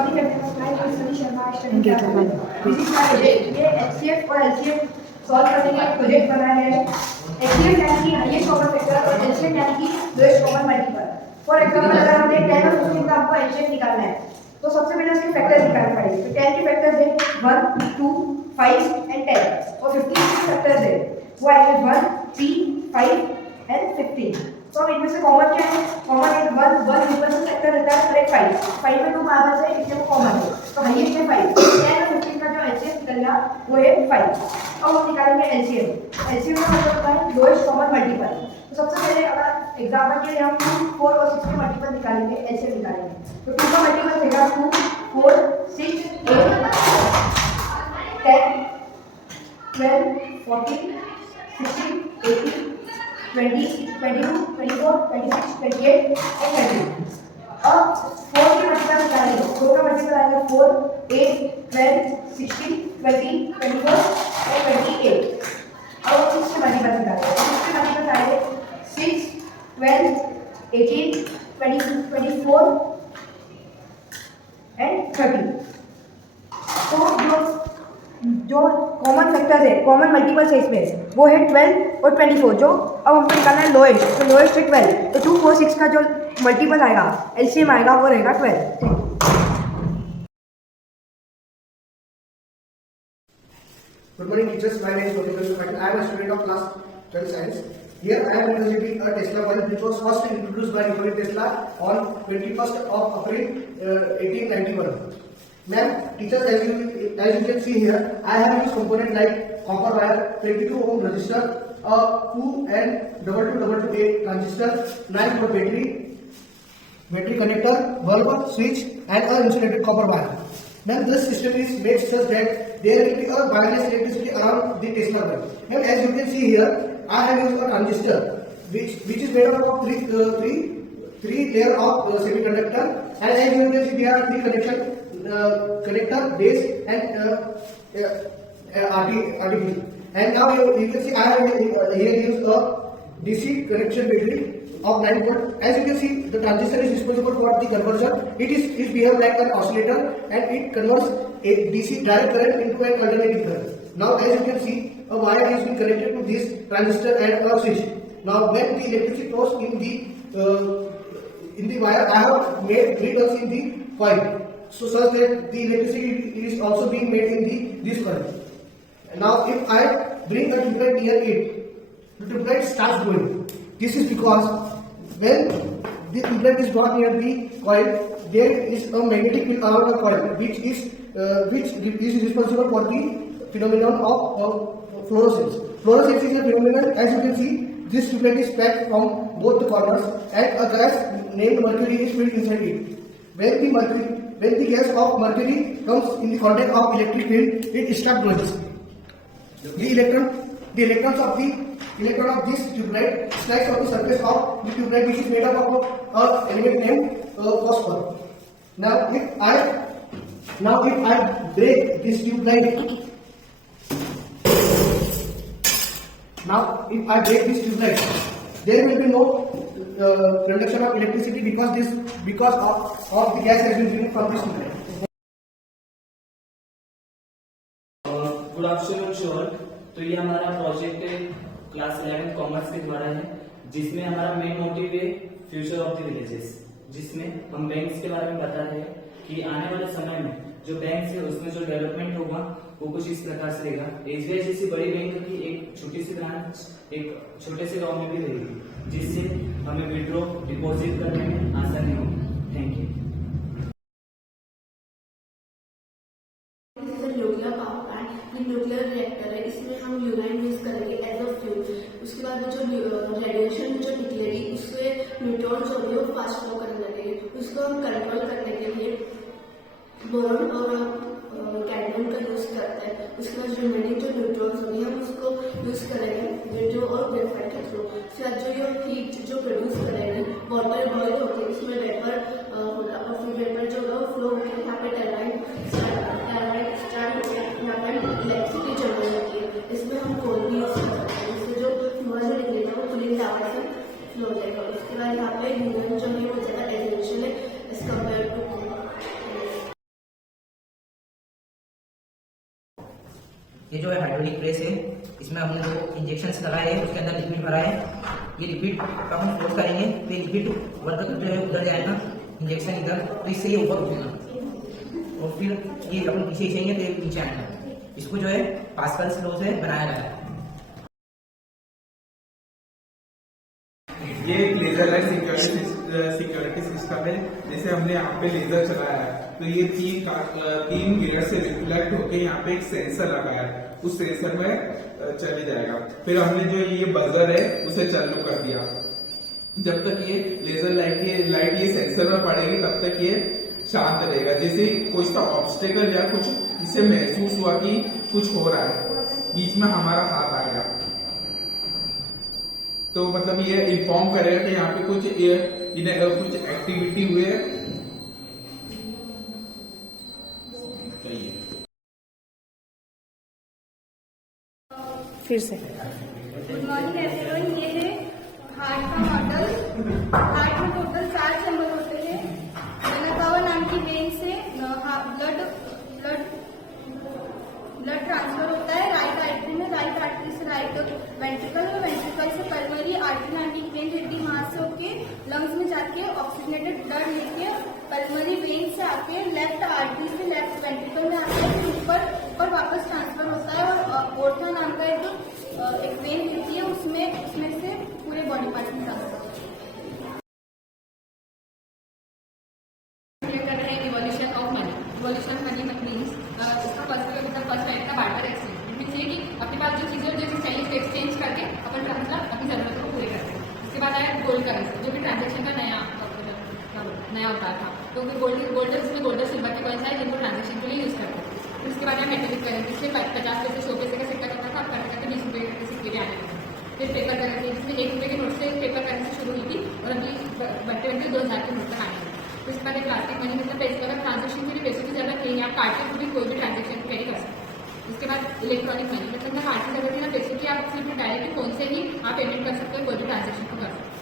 Morning everyone, मैं Sunny Sharma study कर रहा हूं। This is my project. ये एचसीएफ और एलसीएम सॉल्व करने का एक प्रोजेक्ट बनाया है। एचसीएफ यानी कि हाईएस्ट कॉमन फैक्टर और एलसीएम यानी कि lowest common multiple. For example अगर हमने 10 और 15 का आपको एलसीएम निकालना है तो सबसे पहले उसके फैक्टर्स निकालने पड़ेंगे। तो 10 के फैक्टर्स है 1 2 5 एंड 10 और 15 के फैक्टर्स है वो आएंगे 1 3 5 एंड 15। तो इनमें से कॉमन क्या है? कॉमन एक 1 ऊपर से फैक्टर रहता है और एक 5 में 2 बाहर से इसलिए वो कॉमन है। तो हाईएस्ट है 5। 10 और 15 का जो एचसीएफ निकलेगा वो है 5। अब हम निकालेंगे एलसीएम। एलसीएम का मतलब होता है लोएस्ट कॉमन मल्टीपल। तो सबसे पहले अगर एग्जांपल के लिए हम 2 4 और 6 के मल्टीपल निकालेंगे, एलसीएम निकालेंगे। तो 2 का मल्टीपल रहेगा 2 4 6 8 10 12 14 16 18 20 22 24 26 28 और 30। अब 4 के मल्टीपल निकालेंगे। 4 का मल्टीपल आएगा 4 8 12 16 20 24 और 28। अब 6 के मल्टीपल निकालेंगे। 6 के मल्टीपल आएंगे 6 12 18 22 24 एंड 30। तो जो कॉमन फैक्टर्स है, कॉमन मल्टीपल्स है इसमें, वो है 12 और 24। जो अब हमको निकालना है लोएस्ट, तो लोएस्ट है 12। तो 2 4 6 का जो मल्टीपल आएगा, एलसीएम आएगा, वो रहेगा 12। Good morning teachers, my name is Motivational Patel. I am a student of class 12 science. Here I am presenting a Tesla bulb which was first introduced by Nikola Tesla on 21st of April 1891. Ma'am, teachers, as you can see here, I have used component like copper wire, 22 ohm resistor, a 2 and 2288 transistor, 9 volt battery connector, bulb, switch and a insulated copper wire. Now this system is made such that there will be a wireless electricity around the Tesla bulb. And as you can see here, I have used a transistor which is made up of three layer of semiconductor, and as you can see there are 3 connector, base and RTD. And now you can see I have here used a DC connection battery of 9 volt. As you can see, the transistor is responsible for the conversion. It behaves like an oscillator and it converts a DC direct current into an alternating current. Now as you can see, a wire is being connected to this transistor and a switch. Now when the electricity flows in the wire, I have made 3 turns in the coil, so such that the electricity is also being made in this coil. Now if I bring a tubelight near it, the tubelight starts glowing. This is because when the tubelight is brought near the coil, there is a magnetic field around the coil, which is responsible for the phenomenon of fluorescence. Fluorescence is a phenomenon. As you can see, this tubelight is packed from both the corners, and a gas named mercury is filled inside it. When the gas of mercury comes in the contact of electric field, it starts glowing. The electron of this tubelight strikes on the surface of the tubelight, which is made up of an element named phosphor. Now if I break this tubelight, there will be no conduction of electricity because of the gas has been released from this tubelight. Good afternoon to all. तो ये हमारा project class 11 commerce के द्वारा है, जिसमें हमारा main motive है future of the villages, जिसमें हम बैंक्स के बारे में बता रहे हैं कि आने वाले समय में जो बैंक्स है उसमें जो डेवलपमेंट होगा वो कुछ इस प्रकार से रहेगा। एसबीआई जैसी बड़ी बैंक की एक छोटी सी ब्रांच एक छोटे से गाँव में भी रहेगी, जिससे हमें विड्रॉ डिपॉजिट करने में आसानी होगी। Thank you. न्यूक्लियर रिएक्टर है, इसमें हम यूरेनियम यूज करेंगे एज अ फ्यूल। उसके बाद में जो रेडिएशन जो निकलेगी उससे न्यूट्रॉन्स जो है वो फास्ट फ्लो करने लगेंगे। उसको हम कंट्रोल करने के लिए बोरॉन और कैडमियम का यूज करते हैं। उसके बाद जो रिमेनिंग जो न्यूट्रॉन्स होंगे हम उसको यूज करेंगे रेडियो और ग्रेफाइट के थ्रू। उसके बाद जो ये हीट जो प्रोड्यूस करेंगे, वाटर बॉयल होकर इसमें वेपर होगा और फिर वेपर जो होगा वो फ्लो होकर यहाँ पे टरबाइन स्टार्ट होकर यहाँ पर इलेक्ट्रिसिटी जनरेट होती है। इसमें हम कोल भी यूज कर सकते हैं, इससे जो धुआं जो निकलेगा वो कूलिंग टावर से फ्लो हो जाएगा। उसके बाद यहाँ पे ह्यूमन जो है वो ज़्यादा एसेंशियल है एज कम्पेयर टू ये जो है हाइड्रोलिक प्रेस है, इसमें हमने जो इंजेक्शन लगाए हैं उसके अंदर लिक्विड भरा है। ये लिक्विड का हम फोर्स करेंगे तो ये लिक्विड वर्क जो है उधर जाएगा, इंजेक्शन इधर, तो इससे ये ऊपर उठेगा और फिर ये अपन पीछे खींचेंगे तो ये नीचे आएगा। इसको जो है पास्कल्स लॉ से बनाया गया है। ये एक लेजर लाइट सिक्योरिटी सिस्टम है। जैसे हमने यहाँ पे लेजर चलाया है तो ये तीन गियर से रिफ्लेक्ट होकर यहाँ पे एक सेंसर लगा है, उस सेंसर में चले जाएगा। फिर हमने जो ये बजर है उसे चालू कर दिया। जब तक ये लेजर लाइट ये सेंसर में पड़ेगी तब तक ये शांत रहेगा। जैसे कोई सा ऑब्स्टेकल या कुछ इसे महसूस हुआ कि कुछ हो रहा है, बीच में हमारा हाथ आ गया तो मतलब ये इन्फॉर्म करेगा कि यहाँ पे कुछ एक्टिविटी हुई है। फिर से गुड मॉर्निंग एवरीवन। ये है हार्ट का मॉडल। हार्ट में टोटल 4 चैम्बर होते हैं। वेनाकावा नाम की वेन से ब्लड ट्रांसफर होता है राइट आर्टरी में, राइट आर्टरी से राइट वेंट्रिकल में, वेंट्रिकल से पल्मोनरी आर्टरी नाम की वेन रहती है, वहां से होके लंग्स में जाके ऑक्सीजनेटेड ब्लड लेके पल्मोनरी वेन से आके लेफ्ट आर्टरी से लेफ्ट वेंट्रिकल में आके ऊपर वापस ट्रांसफर होता है। और ओठा नाम का एक वेन रहती है, उसमें से पूरे बॉडी पार्ट में ट्रांसफर होता है। कर रहे हैं evolution of money. Evolution money means इसका फर्स्ट पॉइंट का बार्टर एक्सचेंज। मीन्स ये कि अपने पास जो चीजें जो चाहिए उसको एक्सचेंज करके अपन मतलब अपनी जरूरतों को पूरी करते हैं। उसके बाद आया गोल्ड करेंसी, जो कि ट्रांजेक्शन का नया अवतार था। तो गोल्ड इसमें गोल्ड सिल्वर के कॉइन्स आए जिनको ट्रांजेक्शन के लिए यूज करते हैं। फिर उसके बाद आया मेटेलिक करेंसी, इसमें 50 पैसे 100 पैसे का सिक्का करता था, अब करते करते 20 रुपये के सिक्के भी आने लगे। फिर पेपर करेंसी, जिसमें 1 रुपये के नोट से पेपर करेंसी शुरू हुई थी और अभी बढ़ते 2000 के नोट तक आने लगे। तो इसके बाद एक प्लास्टिक मनी, मतलब पैसे अगर ट्रांजेक्शन के लिए पैसे की जरूरत नहीं है, आप कार्ड के थ्रू भी कोई भी ट्रांजेक्शन कैरी कर सकते हैं। उसके बाद इलेक्ट्रॉनिक मनी, मतलब ना कार्ड की जरूरत है ना पैसे की, आप सिर्फ डायरेक्ट फोन से ही आप पेमेंट कर सकते हो, कोई भी ट्रांजेक्शन को कर सकते हैं।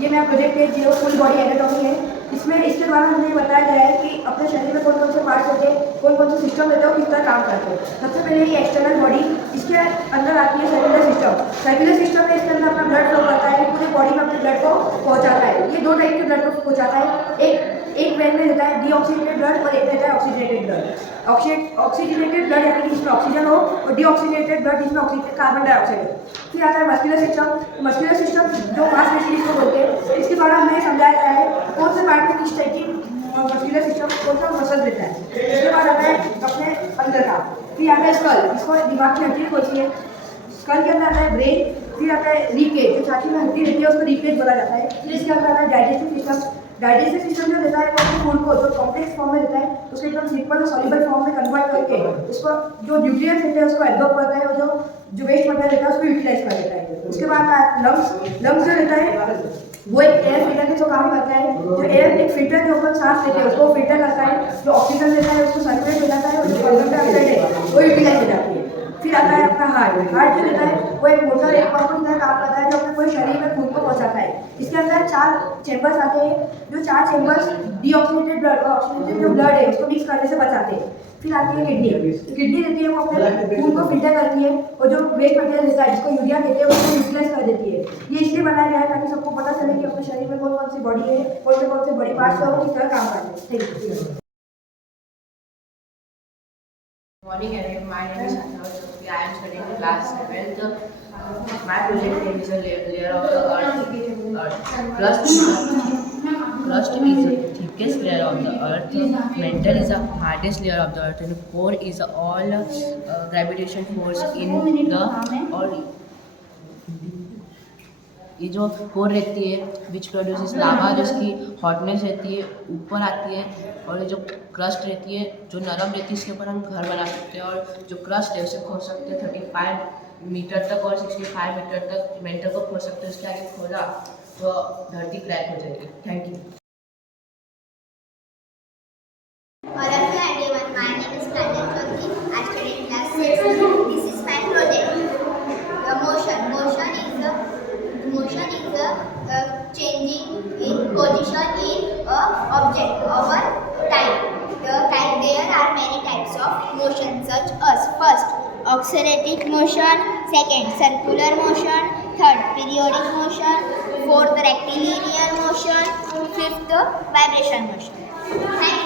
ये मेरा प्रोजेक्ट है जो फुल बॉडी एनाटॉमी है। इसमें इसके द्वारा हमें बताया गया है कि अपने शरीर में कौन कौन से पार्ट्स होते हैं, कौन कौन से सिस्टम होते हैं और किस तरह काम करते हैं। सबसे पहले ये एक्सटर्नल बॉडी, इसके अंदर आती है सर्कुलर सिस्टम। सर्कुलर सिस्टम में इसके अंदर अपना ब्लड फ्लो करता है, पूरे बॉडी में अपने ब्लड को पहुंचाता है। ये 2 टाइप के ब्लड को पहुंचाता है, एक वेन में रहता है डीऑक्सीजनेटेड ब्लड और एक रहता है ऑक्सीजनेटेड ब्लड। ऑक्सीजनेटेड ब्लड यानी कि जिसमें ऑक्सीजन हो, और डीऑक्सीजनेटेड ब्लड जिसमें कार्बन डाइऑक्साइड हो। फिर आता है मस्कुलर सिस्टम। मस्कुलर सिस्टम जो मांसपेशी को बोलते हैं, इसके द्वारा हमें समझाया गया है कौन से पार्ट में किस टाइप की मस्कुलर सिस्टम कौन सा मसल देता है। इसके बाद आता है अपने अंदर का। फिर आता है स्कल, इसको दिमाग की हड्डी होती है। स्कल के अंदर आता है ब्रेन। फिर आता है रिबकेज, जो छाती में हड्डी रहती है उसको रिबकेज बोला जाता है। फिर इसके अंदर आता है डाइजेस्टिव सिस्टम। डाइजेस्टिव सिस्टम जो रहता है वो फूड को जो कॉम्प्लेक्स फॉर्म में रहता है उसको एकदम सिंपल और सॉल्युबल फॉर्म में कन्वर्ट करके उसको जो न्यूट्रिएंट्स रहते हैं उसको एब्जॉर्ब करता है और जो वेस्ट मटेरियल रहता है उसको यूटिलाइज कर देता है। उसके बाद लंग्स जो रहता है वो एक एयर फिल्टर के जो काम करता है। जो एयर एक फिल्टर जो अपन सांस लेते हैं उसको फिल्टर करता है, जो ऑक्सीजन देता है उसको सर्कुलेट हो जाता है और जो कार्बन डाइऑक्साइड है वो यूटिलाइज हो जाती है। फिर आता है अपना हार्ट जो रहता है वो एक मोटर एक पंप की तरह काम करता है जो अपने पूरे शरीर में खून को पहुंचाता है। इसके अंदर 4 चैम्बर्स आते हैं, जो 4 चैम्बर्स डीऑक्सीजनेटेड ब्लड और ऑक्सीजनेटेड जो ब्लड है उसको मिक्स करने से बचाते हैं। फिर आती है किडनी रहती है वो अपने खून को फिल्टर करती है और जो वेस्ट मटेरियल रहता है जिसको यूरिया कहते हैं उसको यूटिलाइज कर देती है। ये इसलिए बनाया गया है ताकि सबको पता चले कि अपने शरीर में कौन कौन सी बॉडी है, कौन से बॉडी पार्ट्स है, वो किस तरह काम करते हैं। Thank you. Morning everyone, my name is Sanjay Chokri. I am studying in class 7th. My project name is a layer of the earth. Crust is the thickest layer of the earth. Mantle is the hardest layer of the earth, and core is all gravitation force in the or ये जो core रहती है which produces लावा, जिसकी hotness रहती है ऊपर आती है, और ये जो क्रस्ट रहती है जो नरम रहती है इसके ऊपर हम घर बना सकते हैं, और जो क्रस्ट है उसे खोद सकते हैं 35 मीटर तक और 65 मीटर तक मेंटल को खोद सकते हैं। उसके आगे खोदा तो धरती क्रैक हो जाएगी। Thank you. Hello everyone, my name is Sanjay Chokri. I study in class 6. This is my project. The motion is changing in position in a object over time. of motion such as first, accelerated motion, second, circular motion, third, periodic motion, fourth, rectilinear motion, fifth, vibration motion. Thank you.